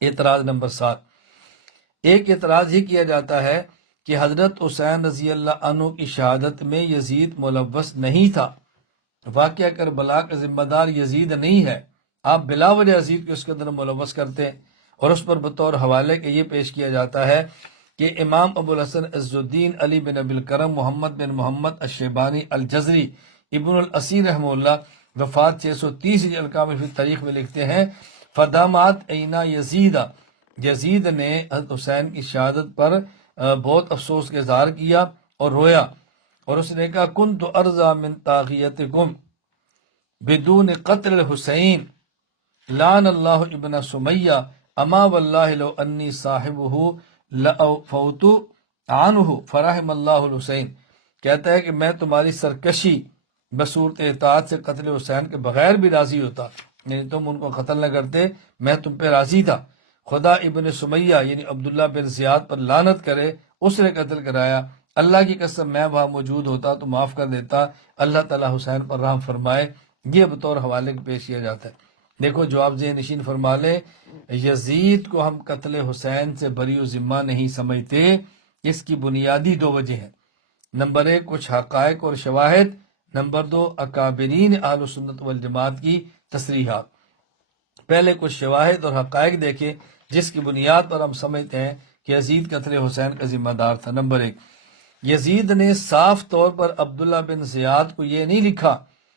اعتراض نمبر 7، ایک اعتراض ہی کیا جاتا ہے کہ حضرت حسین رضی اللہ عنہ کی شہادت میں یزید ملوث نہیں تھا، واقعہ کربلا کا ذمہ دار یزید نہیں ہے، آپ بلا وجہ یزید کو اس کے اندر ملوث کرتے ہیں، اور اس پر بطور حوالے کے یہ پیش کیا جاتا ہے کہ امام ابو الحسن عز الدین علی بن ابی الکرم محمد بن محمد الشیبانی الجزری ابن الاثیر رحمہ اللہ وفات 630 الکامل فی تاریخ میں لکھتے ہیں، فدامات اینا یزید نے حضرت حسین کی شہادت پر بہت افسوس کا اظہار کیا اور رویا، اور اس نے کہا کنت ارضا من طاغیتکم بدون قتل الحسین لعن اللہ ابن سمیہ اما واللہ لو انی صاحبہ لأوفوت عنہ فرحم اللہ الحسین، کہتا ہے کہ میں تمہاری سرکشی بصورت اطاعت سے قتل حسین کے بغیر بھی راضی ہوتا، یعنی تم ان کو قتل نہ کرتے، میں تم پہ راضی تھا، خدا ابن سمیہ یعنی عبداللہ بن زیاد پر لعنت کرے، اس نے قتل کرایا، اللہ کی قسم میں وہاں موجود ہوتا تو معاف کر دیتا، اللہ تعالیٰ حسین پر رحم فرمائے، یہ بطور حوالے کے پیش کیا جاتا ہے۔ دیکھو جواب ذہن نشین فرما لے، یزید کو ہم قتل حسین سے بری و ذمہ نہیں سمجھتے، اس کی بنیادی 2 وجہ ہیں، نمبر 1 کچھ حقائق اور شواہد، نمبر 2 اکابرین اہل سنت والجماعت کی تصریحات۔ پہلے کچھ شواہد اور حقائق دیکھیں جس کی بنیاد پر ہم سمجھتے ہیں کہ یزید قتل حسین کا ذمہ دار تھا۔ نمبر 1، یزید نے صاف طور پر عبداللہ بن زیاد کو یہ نہیں لکھا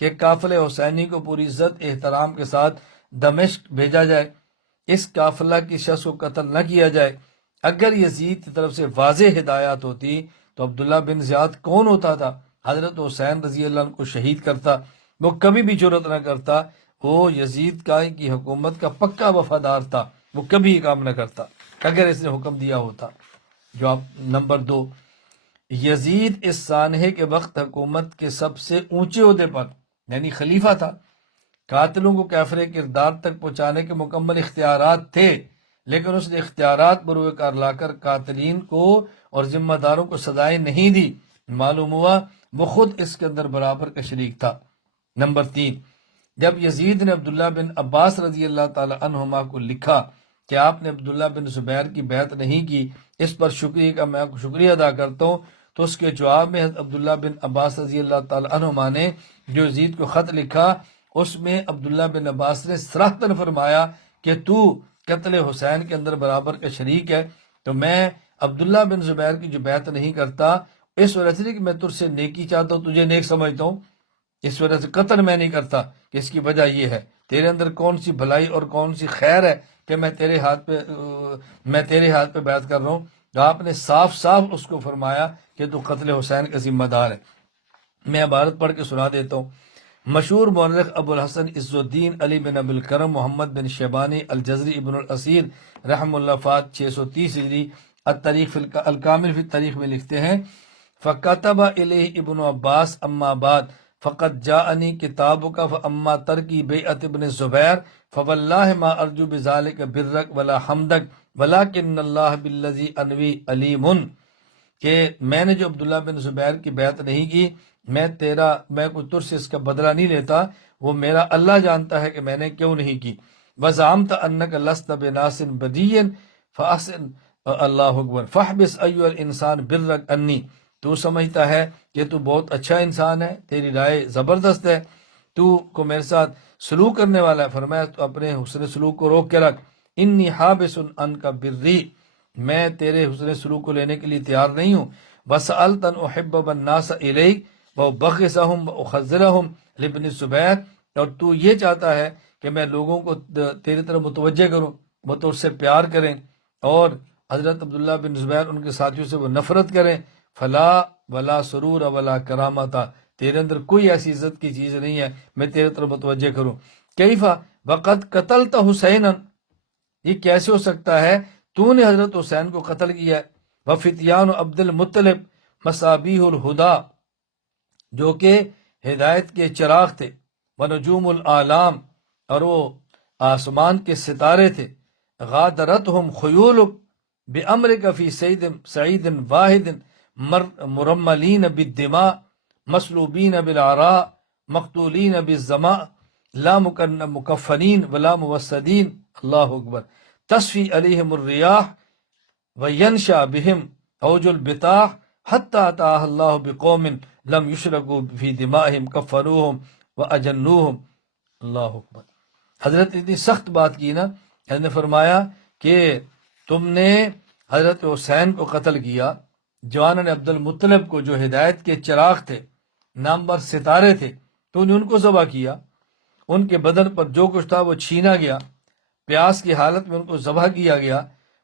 کہ قافلہ حسینی کو پوری عزت احترام کے ساتھ دمشق بھیجا جائے، اس قافلہ کی شخص کو قتل نہ کیا جائے۔ اگر یزید کی طرف سے واضح ہدایات ہوتی تو عبداللہ بن زیاد کون ہوتا تھا؟ حضرت حسین رضی اللہ عنہ کو شہید کرتا، وہ کبھی بھی جرت نہ کرتا، وہ یزید کی حکومت کا پکا وفادار تھا، وہ کبھی یہ کام نہ کرتا اگر اس نے حکم دیا ہوتا۔ جواب نمبر 2، یزید اس سانحے کے وقت حکومت کے سب سے اونچے عہدے پر یعنی خلیفہ تھا، قاتلوں کو کیفر کردار تک پہنچانے کے مکمل اختیارات تھے، لیکن اس نے اختیارات بروئے کار لا کر قاتلین کو اور ذمہ داروں کو سزائیں نہیں دی، معلوم ہوا وہ خود اس کے اندر برابر کا شریک تھا۔ نمبر 3، جب یزید نے عبداللہ بن عباس رضی اللہ تعالی عنہما کو لکھا کہ آپ نے عبداللہ بن زبیر کی بیعت نہیں کی، اس پر شکریہ کا میں آپ کو شکریہ ادا کرتا ہوں، تو اس کے جواب میں حضرت عبداللہ بن عباس رضی اللہ تعالی عنہما نے جو یزید کو خط لکھا، اس میں عبداللہ بن عباس نے صراحتاً فرمایا کہ تو قتل حسین کے اندر برابر کا شریک ہے، تو میں عبداللہ بن زبیر کی جو بیعت نہیں کرتا اس وجہ سے کہ میں تجھ سے نیکی چاہتا ہوں، تجھے نیک سمجھتا ہوں، اس وجہ سے قتل میں نہیں کرتا، کہ اس کی وجہ یہ ہے تیرے اندر کون سی بھلائی اور کون سی خیر ہے کہ میں تیرے ہاتھ پہ بیعت کر رہا ہوں۔ تو آپ نے صاف صاف اس کو فرمایا کہ تو قتل حسین کا ذمہ دار ہے۔ میں عبارت پڑھ کے سنا دیتا ہوں۔ مشہور مورخ ابو الحسن عز الدین علی بن ابی الکرم محمد بن شیبانی الجزری ابن الاثیر رحم اللہ فات 630 ہجری التاریخ الکامل فی التاریخ میں لکھتے ہیں، فَكَتَبَ إِلَيْهِ ابن عباس اما بعد فقد جاءنی کتابک فاما ترکی بیعت ابن زبیر فواللہ ما ارجو بذالک برک ولا حمدک ولکن اللہ بالذی انوی علیم، کہ میں نے جو عبداللہ بن زبیر کی بیعت نہیں کی، میں کوئی تجھ سے اس کا بدلہ نہیں لیتا، وہ میرا اللہ جانتا ہے کہ میں نے کیوں نہیں کی۔ وزعمت انک لست بناس بدی فاحسن اللہ اکبر فاحبس ایھا الانسان برک انی، تو سمجھتا ہے کہ تو بہت اچھا انسان ہے، تیری رائے زبردست ہے، تو کو میرے ساتھ سلوک کرنے والا ہے، فرمایا تو اپنے حسن سلوک کو روک کے رکھ، انی حابس عنک بری، میں تیرے حسن سلوک کو لینے کے لیے تیار نہیں ہوں، وسألت ان احبب الناس الیک وابغضهم واخذلهم لابن الزبیر، اور تو یہ چاہتا ہے کہ میں لوگوں کو تیری طرف متوجہ کروں، وہ تو اس سے پیار کریں، اور حضرت عبداللہ بن زبیر ان کے ساتھیوں سے وہ نفرت کریں، فلا ولا سرور ولا کرامتا، تیرے اندر کوئی ایسی عزت کی چیز نہیں ہے میں تیرے طرف متوجہ کروں۔ کیفا وقد قتلت حسینا، یہ کیسے ہو سکتا ہے تو نے حضرت حسین کو قتل کیا ہے، وفتیان عبد المطلب مصابیح الہدا، جو کہ ہدایت کے چراغ تھے، ونجوم العالام، اور وہ آسمان کے ستارے تھے، غادرتہم خیول بامرک فی سعید واحد مرملین بالدماء مسلوبین بالعراء مقتولین بالظما لا مکفنین ولا موسدین، اللہ اکبر، تصفی علیہم الریاح وینشا بہم اوج البتاح حتی اتاہ اللہ بقوم لم یشرکوا فی دمائہم کفروہم واجنوہم. اللہ اکبر. حضرت اتنی سخت بات کی نا، حضرت نے فرمایا کہ تم نے حضرت حسین کو قتل کیا، جوانن عبد المطلب کو جو ہدایت کے چراغ تھے، نامور ستارے تھے، تو نے ان کو ذبح کیا، ان کے بدن پر جو کچھ تھا وہ چھینا گیا، پیاس کی حالت میں ان کو ذبح کیا گیا،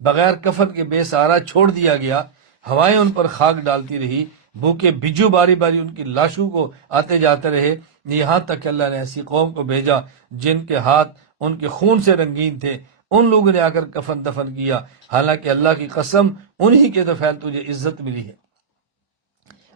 بغیر کفن کے بے سہارا چھوڑ دیا گیا، ہوائیں ان پر خاک ڈالتی رہی، بھوکے بجو باری باری ان کی لاشوں کو آتے جاتے رہے، یہاں تک کہ اللہ نے ایسی قوم کو بھیجا جن کے ہاتھ ان کے خون سے رنگین تھے، ان لوگوں نے آ کر کفن دفن کیا. حالانکہ اللہ کی قسم انہی کے تو فعل تجھے عزت ملی ہے،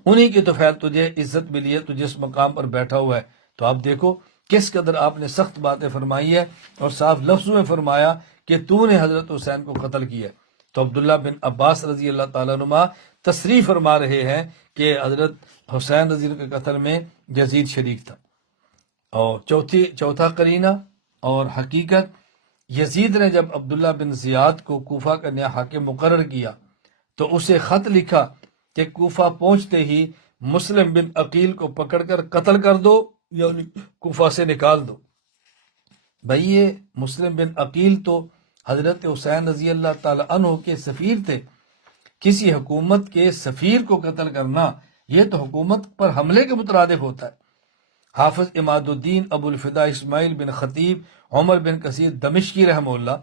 انہی کے تو فعل تجھے عزت ملی ہے، تو جس مقام پر بیٹھا ہوا ہے. تو آپ دیکھو کس قدر آپ نے سخت باتیں فرمائی ہے اور صاف لفظوں میں فرمایا کہ تو نے حضرت حسین کو قتل کیا. تو عبداللہ بن عباس رضی اللہ تعالیٰ عنہ تصریح فرما رہے ہیں کہ حضرت حسین رضی اللہ کے قتل میں یزید شریک تھا. اور چوتھا قرینہ اور حقیقت، یزید نے جب عبداللہ بن زیاد کو کوفہ کا نیا حاکم مقرر کیا تو اسے خط لکھا کہ کوفہ پہنچتے ہی مسلم بن عقیل کو پکڑ کر قتل کر دو یا کوفہ سے نکال دو. بھئی یہ مسلم بن عقیل تو حضرت حسین رضی اللہ تعالیٰ عنہ کے سفیر تھے. کسی حکومت کے سفیر کو قتل کرنا یہ تو حکومت پر حملے کے مترادف ہوتا ہے. حافظ اماد الدین ابو الفدا اسماعیل بن خطیب عمر بن کثیر دمشقی رحمہ اللہ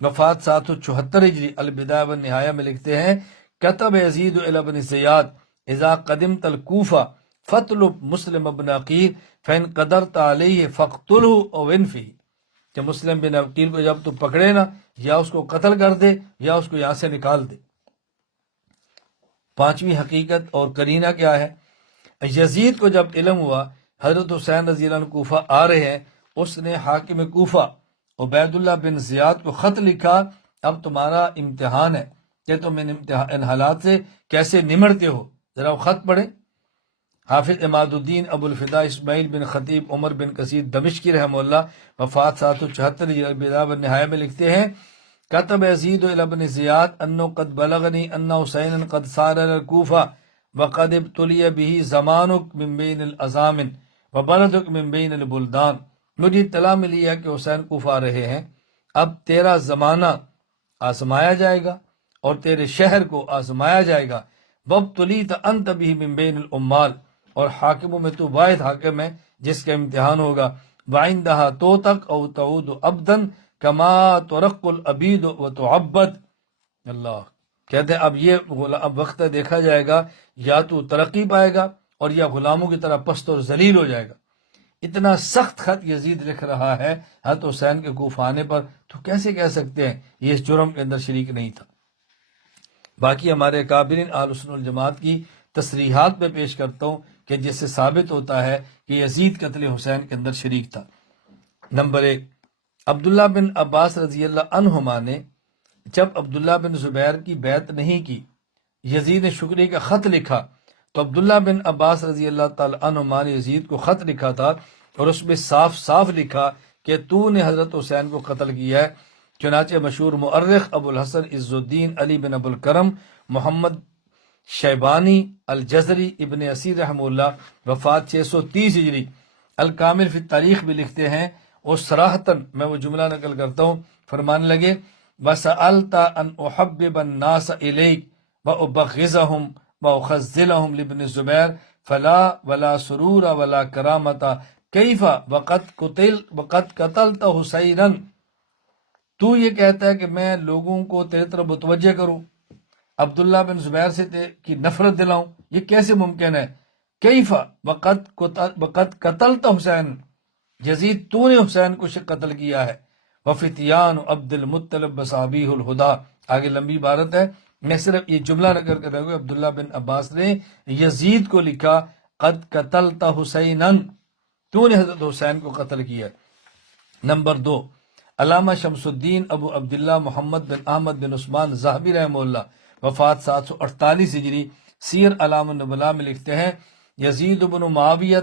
وفات 774 ہجری البدایہ والنہایہ میں لکھتے ہیں، کتب یزید الی بن زیاد اذا قدمت الکوفہ فاطلب مسلم بن عقیل فإن قدرت علیہ فاقتلہ او انفہ، کہ مسلم بن عقیل کو جب تو پکڑے نا، یا اس کو قتل کر دے یا اس کو یہاں سے نکال دے. پانچویں حقیقت اور قرینہ کیا ہے؟ یزید کو جب علم ہوا حضرت حسین رضی اللہ عنہ کوفہ آ رہے ہیں، اس نے حاکم کوفہ عبید اللہ بن زیاد کو خط لکھا، اب تمہارا امتحان ہے کہ تم ان حالات سے کیسے نمٹتے ہو. ذرا وہ خط پڑھیں. حافظ اماد الدین ابو الفدا اسماعیل بن خطیب عمر بن کثیر دمشقی رحمہ اللہ وفات 774 ہجری البدایہ والنہایہ میں لکھتے ہیں، کتب یزید الی بن زیاد انہ قد بلغنی ان حسین قد سار الی الکوفہ وقد ابتلی به زمانک من بین الازامن وبلدک من بین البلدان. مجھے اطلاع ملی ہے کہ حسین کوفہ آ رہے ہیں، اب تیرا زمانہ آزمایا جائے گا اور تیرے شہر کو آزمایا جائے گا. وابتلیت انت به من بین الامال، اور حاکموں میں تو واحد حاکم ہے جس کا امتحان ہوگا. وعندہا توتک او تعود عبدا کما ترق العبید وتعبد. اللہ کہتے ہیں اب یہ اب وقت دیکھا جائے گا، یا تو ترقی پائے گا اور یا غلاموں کی طرح پست اور ذلیل ہو جائے گا. اتنا سخت خط یزید لکھ رہا ہے حضرت حسین کے کوفہ آنے پر، تو کیسے کہہ سکتے ہیں یہ اس جرم کے اندر شریک نہیں تھا. باقی ہمارے اکابرین اہل سنت والجماعت کی تصریحات میں پیش کرتا ہوں کہ جس سے ثابت ہوتا ہے کہ یزید قتل حسین کے اندر شریک تھا. نمبر 1، عبداللہ بن عباس رضی اللہ عنہما نے جب عبداللہ بن زبیر کی بیعت نہیں کی، یزید نے شکریہ کا خط لکھا، تو عبداللہ بن عباس رضی اللہ تعالی عنہما نے یزید کو خط لکھا تھا اور اس میں صاف صاف لکھا کہ تو نے حضرت حسین کو قتل کیا ہے. چنانچہ مشہور مؤرخ ابو الحسن عز الدین علی بن ابو الکرم محمد شیبانی الجزری ابن اسیر رحمہ اللہ وفات 630 ہجری الکامل فی التاریخ بھی لکھتے ہیں، اور صراحتاً میں وہ جملہ نقل کرتا ہوں، فرمانے لگے وَسَأَلْتَ أَنْ أُحَبِّبَ النَّاسَ إِلَيْكَ وَأُبَغِّضَهُمْ وَأُخَذِّلَهُمْ لِابْنِ الزُّبَيْرِ فَلَا وَلَا سُرُورَ وَلَا كَرَامَةَ كَيْفَ وَقَدْ قَتَلْتَ حُسَيْنًا. تو یہ کہتا ہے کہ میں لوگوں کو تیرے طرف متوجہ کروں، عبداللہ بن زبیر سے کی نفرت دلاؤں، یہ کیسے ممکن ہے؟ کیف وقد قتلت حسین، یزید تو نے حسین کو قتل کیا ہے. وفتیان عبد المطلب بصابیح الہدا. آگے لمبی عبارت ہے، میں صرف یہ جملہ نقل کر رہا ہوں. عبداللہ بن عباس نے یزید کو لکھا قد قتلت حسینا، تو نے حضرت حسین کو قتل کیا. نمبر 2، علامہ شمس الدین ابو عبداللہ محمد بن احمد بن عثمان ذہبی رحمہ اللہ وفات 748 ہجری سیر علام النبلاء میں لکھتے ہیں، یزید بن معاویہ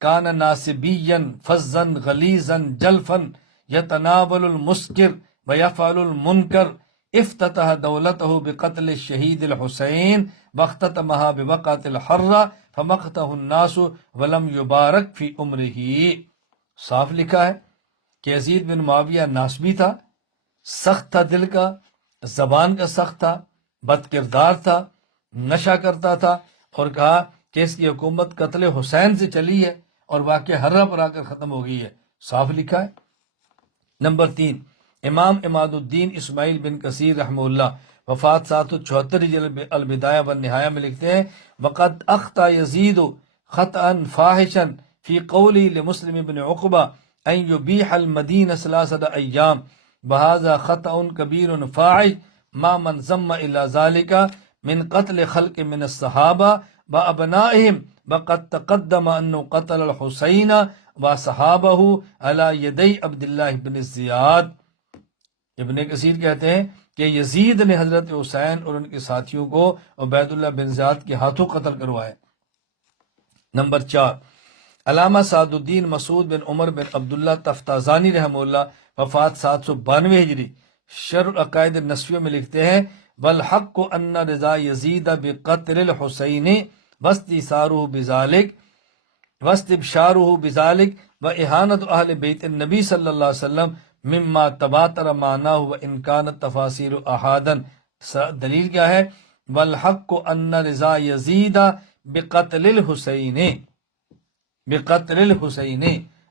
کان ناصبیا فظا غلیظا جلفا یتناول المسکر وَيَفْعَلُ الْمُنْكَرُ افتتح دولته بقتل الشہید الحسین واختتمها بوقعة الحرہ فمقته الناس ولم يبارك في عمره۔ صاف لکھا ہے کہ یزید بن معاویہ ناسبی تھا، سخت تھا دل کا، زبان کا سخت تھا، بد کردار تھا، نشہ کرتا تھا، اور کہا کہ اس کی حکومت قتل حسین سے چلی ہے اور واقعہ ہرہ پر آ کر ختم ہو گئی ہے۔ صاف لکھا ہے۔ نمبر 3، امام اماد الدین اسماعیل بن کثیر رحمہ اللہ وفات 774 البدایہ والنہایہ میں لکھتے ہیں وقد اخطا یزید خطأ فاحشا فی قولی لمسلم بن عقبہ ان یبیح المدینہ 3 ایام وہذا خطأ کبیر فاحش ما من ضم الى ذلك من قتل خلق من الصحابہ وابنائهم وقد تقدم انه قتل الحسین وصحابہ علی یدی عبداللہ بن زیاد۔ ابن کثیر کہتے ہیں کہ یزید نے حضرت حسین اور ان کے ساتھیوں کو عبید اللہ بن زیاد کے ہاتھوں قتل کروایا۔ نمبر 4، علامہ سعد الدین مسعود بن عمر بن عبداللہ تفتازانی رحمہ اللہ وفات 792 ہجری شرح العقائد النسویہ میں لکھتے ہیں والحق ان رضا یزید بقتل الحسین واستئثارہ بذالک واستبشارہ بذالک واہانۃ اہل بیت النبی صلی اللہ علیہ وسلم مما تباتر معناہ وان کانت تفاسیر احادا۔ دلیل کیا ہے؟ والحق ان رضا یزید بقتل الحسین،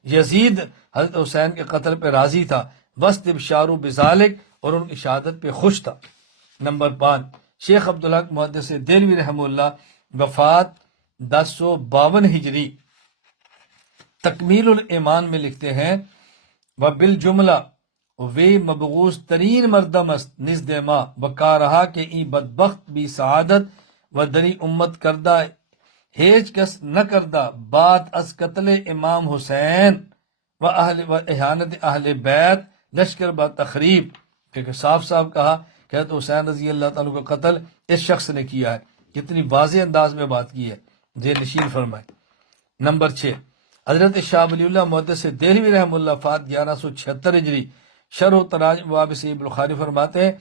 یزید حضرت حسین کے قتل پہ راضی تھا، واستبشار بذالک اور ان کی شہادت پہ خوش تھا۔ نمبر 5، شیخ عبدالحق محدث دہلوی رحمہ اللہ وفات 1052 ہجری تکمیل الایمان میں لکھتے ہیں وبالجملہ وے مبغوث ترین مردم است نزد ما بکا رہا کہ ای بدبخت بھی سعادت و دری امت کردہ ہیچ کس نہ کردہ بات از قتل امام حسین و احانت اہل بیت لشکر با تخریب، کیونکہ صاف صاف کہا کہ حضرت حسین رضی اللہ تعالیٰ کا قتل اس شخص نے کیا ہے۔ کتنی واضح انداز میں بات کی ہے، ذہن نشین فرمائے۔ نمبر 6، حضرت شاہ ولی اللہ محدث دہلوی رحمہ اللہ فات 1176 ہجری شرح و تراجم باب صحیح البخاری فرماتے ہیں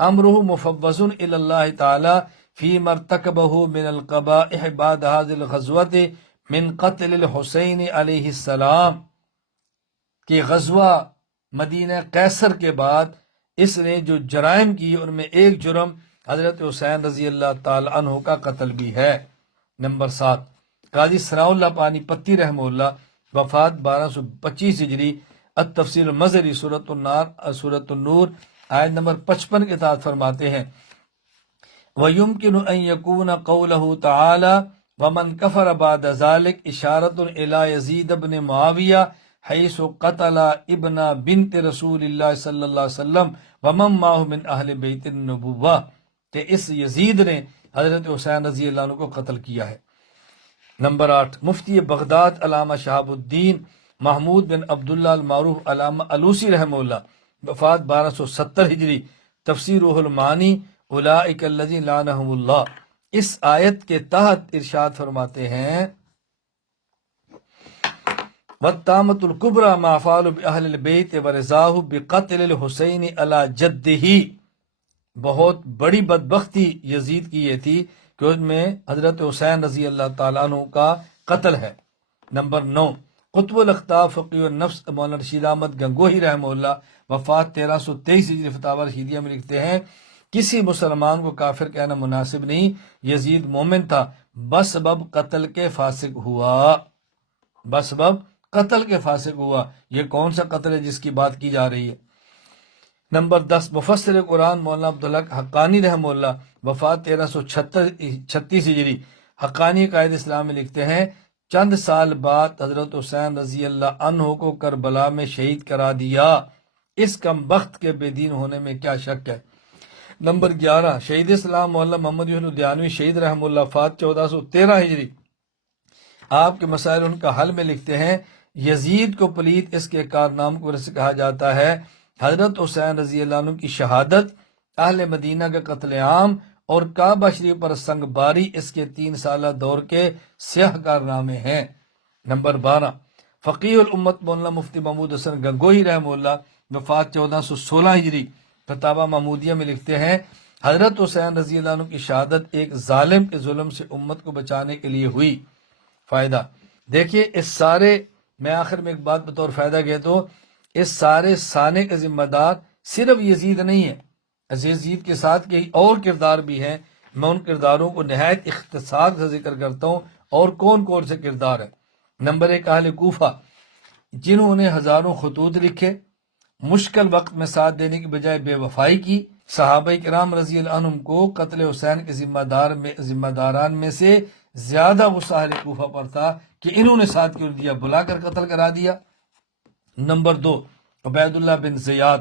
امرہ مفوض الی اللہ تعالی فی مرتکبہ من القبائح بعد هذه الغزوۃ من قتل الحسین علیہ السلام، کہ غزوہ مدینہ قیصر کے بعد اس نے جو جرائم کی ان میں ایک جرم حضرت حسین رضی اللہ تعالی عنہ کا قتل بھی ہے۔ نمبر 7، قاضی ثناء اللہ پانی پتی رحمہ اللہ وفات 1225 ہجری التفسیر المظہری سورۃ النور آیت نمبر 55 کے تحت فرماتے ہیں وَيُمْكِنُ أَن يَكُونَ قَوْلَهُ تَعَالَى وَمَنْ كَفَرَ بَعْدَ ذَلِكَ إِشَارَةٌ إِلَى يَزِيدَ بْنِ مُعَاوِيَةَ حَيْثُ قَتَلَ ابْنَ بِنْتِ رسول اللہ صلی اللہ علیہ وسلم وَمَن مَّعَهُ مِنْ أَهْلِ بَيْتِ النُّبُوَّةِ، کہ اس یزید نے حضرت حسین رضی اللہ عنہ کو قتل کیا ہے۔ نمبر 8، مفتی بغداد علامہ شہاب الدین محمود بن عبداللہ المعروف علامہ علوسی رحمہ اللہ وفات 1270 ہجری تفسیر روح المعانی اولئک الذین لعنہم اللہ، اس آیت کے تحت ارشاد فرماتے ہیں والتامۃ الکبریٰ ما فعل باہل البیت ورضاہ بقتل الحسین علی جدہ، بہت بڑی بدبختی یزید کی یہ تھی کہ اس میں حضرت حسین رضی اللہ تعالیٰ عنہ کا قتل ہے۔ نمبر 9، قطب الاقطاب فقیہ النفس مولانا رشید احمد گنگوہی رحمہ اللہ وفات 1323 ہجری فتاوی رشیدیہ میں لکھتے ہیں کسی مسلمان کو کافر کہنا مناسب نہیں، یزید مومن تھا، بسبب قتل کے فاسق ہوا، بسبب قتل کے فاسق ہوا۔ یہ کون سا قتل ہے جس کی بات کی جا رہی ہے؟ نمبر 10، مفسر قرآن مولانا عبدالحق حقانی رحمہ اللہ وفات 1336 ہجری حقانی قائد اسلام میں لکھتے ہیں چند سال بعد حضرت حسین رضی اللہ عنہ کو کربلا میں شہید کرا دیا، اس کم بخت کے بے دین ہونے میں کیا شک ہے۔ نمبر 11، شہید اسلام مولانا محمد یونس الدیانوی شہید رحمہ اللہ فات 1413 ہجری آپ کے مسائل ان کا حل میں لکھتے ہیں یزید کو پلید اس کے کارنام کو سے کہا جاتا ہے حضرت حسین رضی اللہ عنہ کی شہادت، اہل مدینہ کا قتل عام اور کعبہ شریف پر سنگ باری اس کے 3 سالہ دور کے سیاہ کارنامے ہیں۔ نمبر 12، فقیہ الامت مولانا مفتی محمود حسن گنگوہی رحمہ اللہ وفات 1416 ہجری، فتاوی محمودیہ میں لکھتے ہیں حضرت حسین رضی اللہ عنہ کی شہادت ایک ظالم کے ظلم سے امت کو بچانے کے لیے ہوئی۔ فائدہ دیکھیے، اس سارے، میں آخر میں ایک بات بطور فائدہ کہتا ہوں، اس سارے سانے کا ذمہ دار صرف یزید نہیں ہے، یزید کے ساتھ کئی اور کردار بھی ہیں، میں ان کرداروں کو نہایت اختصار سے ذکر کرتا ہوں۔ اور کون کون سے کردار ہیں؟ نمبر 1، اہل کوفہ، جنہوں نے ہزاروں خطوط لکھے، مشکل وقت میں ساتھ دینے کی بجائے بے وفائی کی۔ صحابہ کرام رضی اللہ عنہم کو قتل حسین کے ذمہ داران میں سے زیادہ غصہ اہل کوفہ پر تھا کہ انہوں نے ساتھ کیوں دیا، بلا کر قتل کرا دیا۔ نمبر 2، عبید اللہ بن زیاد،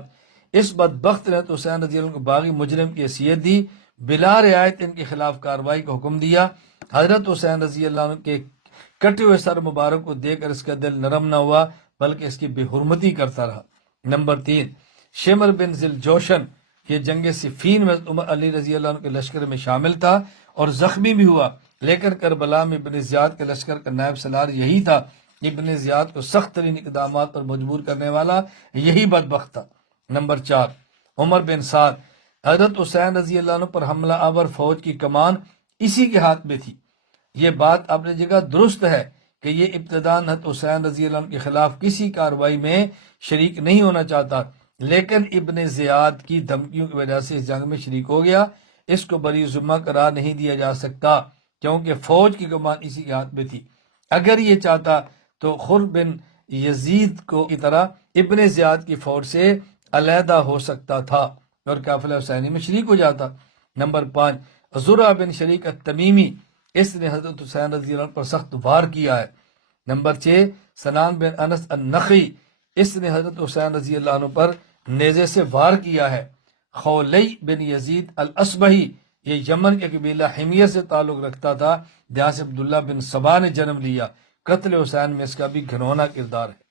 اس بدبخت نے تو حسین رضی اللہ عنہ کو باغی مجرم کی حیثیت دی، بلا رعایت ان کے خلاف کارروائی کا حکم دیا۔ حضرت حسین رضی اللہ عنہ کے کٹے ہوئے سر مبارک کو دیکھ کر اس کا دل نرم نہ ہوا بلکہ اس کی بے حرمتی کرتا رہا۔ نمبر 3، شمر بن ذی الجوشن، یہ جنگ صفین میں عمر علی رضی اللہ عنہ کے لشکر میں شامل تھا اور زخمی بھی ہوا، لیکن کربلا میں ابن زیاد کے لشکر کا نائب سالار یہی تھا۔ ابن زیاد کو سخت ترین اقدامات پر مجبور کرنے والا یہی بدبخت تھا۔ نمبر 4، عمر بن سعد، حضرت حسین رضی اللہ عنہ پر حملہ آور فوج کی کمان اسی کے ہاتھ میں تھی۔ یہ بات اپنی جگہ درست ہے کہ یہ ابتداءً حضرت حسین رضی اللہ عنہ کے خلاف کسی کارروائی میں شریک نہیں ہونا چاہتا، لیکن ابن زیاد کی دھمکیوں کی وجہ سے اس جنگ میں شریک ہو گیا۔ اس کو بری ذمہ قرار نہیں دیا جا سکتا کیونکہ فوج کی کمان اسی کے ہاتھ میں تھی۔ اگر یہ چاہتا تو خر بن یزید کو کی طرح ابن زیاد کی فوج سے علیحدہ ہو سکتا تھا اور قافلہ حسینی میں شریک ہو جاتا۔ نمبر 5، زرع بن شریک التمیمی، اس نے حضرت حسین رضی اللہ عنہ پر سخت وار کیا ہے۔ نمبر 6، سنان بن انس النخعی، اس نے حضرت حسین رضی اللہ عنہ پر نیزے سے وار کیا ہے۔ خولی بن یزید الاصبہی، یہ یمن کے قبیلہ حمیہ سے تعلق رکھتا تھا جہاں سے عبداللہ بن سبا نے جنم لیا۔ قتل حسین میں اس کا بھی گھنونا کردار ہے۔